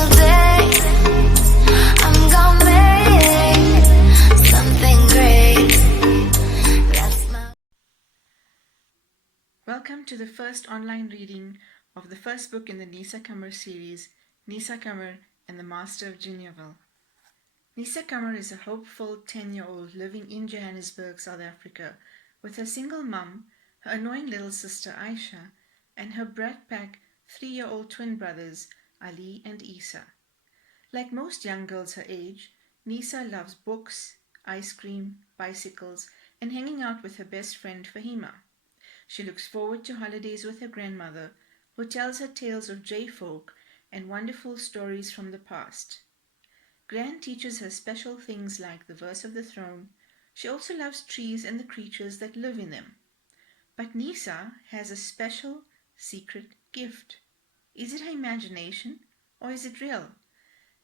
single day I'm gonna make something great. That's my... Welcome to the first online reading of the first book in the Nisa Qamar series, Nisa Qamar and the Master of Jinniaville. Nisa Qamar is a hopeful 10-year-old living in Johannesburg, South Africa, with her single mum, her annoying little sister Aisha, and her brat pack 3-year-old twin brothers Ali and Isa. Like most young girls her age, Nisa loves books, ice cream, bicycles, and hanging out with her best friend Fahima. She looks forward to holidays with her grandmother, who tells her tales of J-folk and wonderful stories from the past. Gran teaches her special things like the verse of the throne. She also loves trees and the creatures that live in them. But Nisa has a special, secret gift. Is it her imagination, or is it real?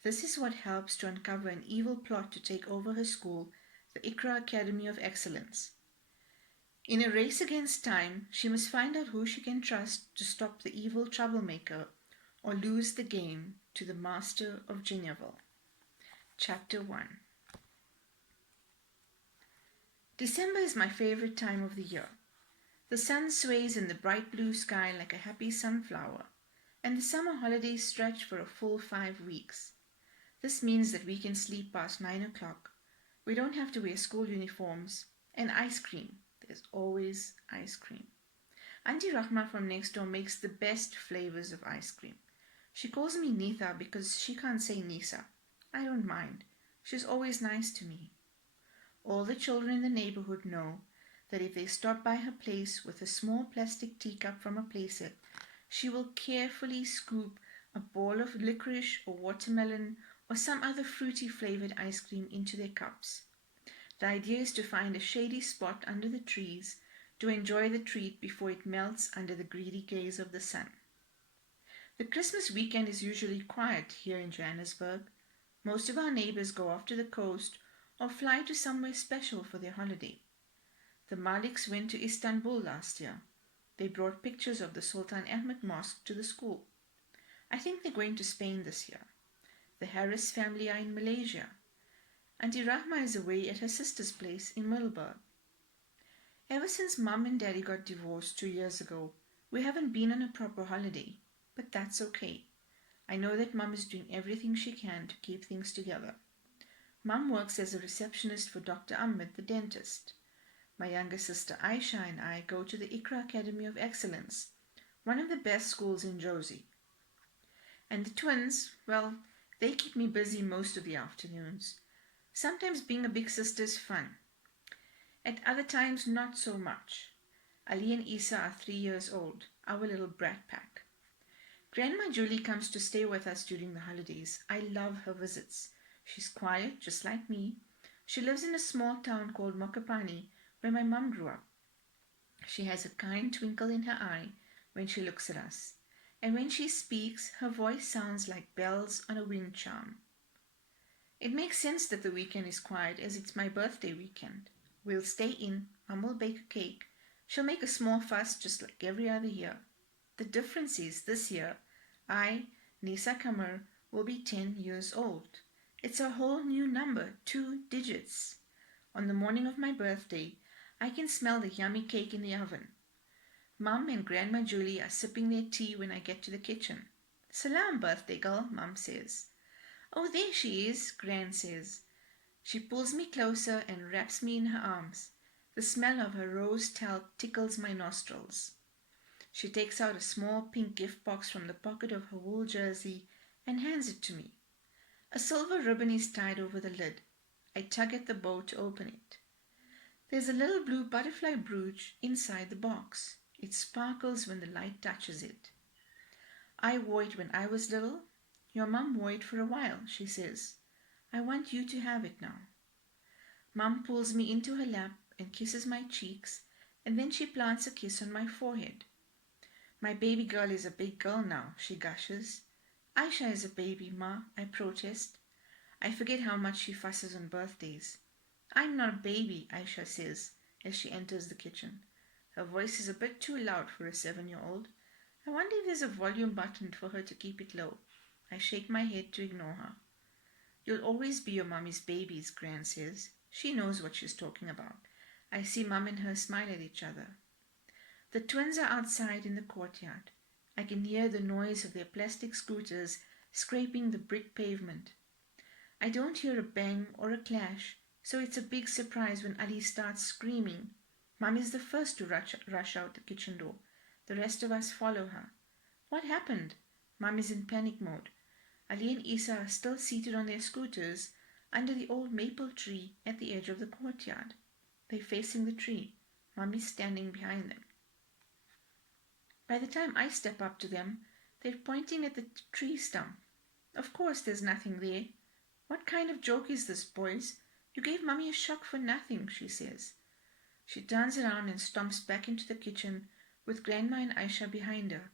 This is what helps to uncover an evil plot to take over her school, the Iqra Academy of Excellence. In a race against time, she must find out who she can trust to stop the evil troublemaker or lose the game to the Master of Jinniaville. Chapter 1. December is my favorite time of the year. The sun sways in the bright blue sky like a happy sunflower, and the summer holidays stretch for a full 5 weeks. This means that we can sleep past 9 o'clock. We don't have to wear school uniforms, and ice cream. There's always ice cream. Auntie Rahma from next door makes the best flavors of ice cream. She calls me Nitha because she can't say Nisa. I don't mind. She's always nice to me. All the children in the neighborhood know that if they stop by her place with a small plastic teacup from a playset, she will carefully scoop a ball of licorice or watermelon or some other fruity flavored ice cream into their cups. The idea is to find a shady spot under the trees to enjoy the treat before it melts under the greedy gaze of the sun. The Christmas weekend is usually quiet here in Johannesburg. Most of our neighbors go off to the coast or fly to somewhere special for their holiday. The Maliks went to Istanbul last year. They brought pictures of the Sultan Ahmed Mosque to the school. I think they're going to Spain this year. The Harris family are in Malaysia. Auntie Rahma is away at her sister's place in Middelburg. Ever since Mum and Daddy got divorced 2 years ago, we haven't been on a proper holiday, but that's okay. I know that Mum is doing everything she can to keep things together. Mum works as a receptionist for Dr. Ahmed, the dentist. My younger sister Aisha and I go to the Iqra Academy of Excellence, one of the best schools in Jozi. And the twins, well, they keep me busy most of the afternoons. Sometimes being a big sister is fun. At other times, not so much. Ali and Isa are 3 years old, our little brat pack. Grandma Julie comes to stay with us during the holidays. I love her visits. She's quiet, just like me. She lives in a small town called Mokopane, where my mum grew up. She has a kind twinkle in her eye when she looks at us. And when she speaks, her voice sounds like bells on a wind charm. It makes sense that the weekend is quiet as it's my birthday weekend. We'll stay in, Mum will bake a cake. She'll make a small fuss just like every other year. The difference is this year, I, Nisa Qamar, will be 10 years old. It's a whole new number, 2 digits. On the morning of my birthday, I can smell the yummy cake in the oven. Mum and Grandma Julie are sipping their tea when I get to the kitchen. Salam, birthday girl, Mum says. Oh, there she is, Gran says. She pulls me closer and wraps me in her arms. The smell of her rose talc tickles my nostrils. She takes out a small pink gift box from the pocket of her wool jersey and hands it to me. A silver ribbon is tied over the lid. I tug at the bow to open it. There's a little blue butterfly brooch inside the box. It sparkles when the light touches it. I wore it when I was little. Your mum wore it for a while, she says. I want you to have it now. Mum pulls me into her lap and kisses my cheeks, and then she plants a kiss on my forehead. My baby girl is a big girl now, she gushes. Aisha is a baby, Ma, I protest. I forget how much she fusses on birthdays. I'm not a baby, Aisha says as she enters the kitchen. Her voice is a bit too loud for a 7-year-old. I wonder if there's a volume button for her to keep it low. I shake my head to ignore her. You'll always be your mummy's babies, Gran says. She knows what she's talking about. I see Mum and her smile at each other. The twins are outside in the courtyard. I can hear the noise of their plastic scooters scraping the brick pavement. I don't hear a bang or a clash, so it's a big surprise when Ali starts screaming. Mum is the first to rush out the kitchen door. The rest of us follow her. What happened? Mum is in panic mode. Ali and Isa are still seated on their scooters under the old maple tree at the edge of the courtyard. They're facing the tree. Mum is standing behind them. By the time I step up to them, they're pointing at the tree stump. Of course, there's nothing there. What kind of joke is this, boys? You gave Mummy a shock for nothing, she says. She turns around and stomps back into the kitchen with Grandma and Aisha behind her.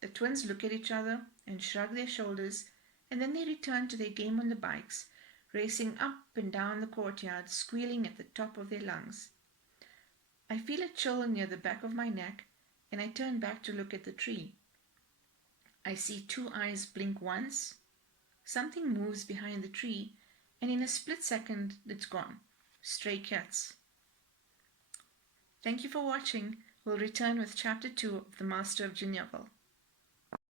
The twins look at each other and shrug their shoulders, and then they return to their game on the bikes, racing up and down the courtyard, squealing at the top of their lungs. I feel a chill near the back of my neck, and I turn back to look at the tree. I see two eyes blink once. Something moves behind the tree, and in a split second, it's gone. Stray cats. Thank you for watching. We'll return with Chapter 2 of The Master of Jinniaville.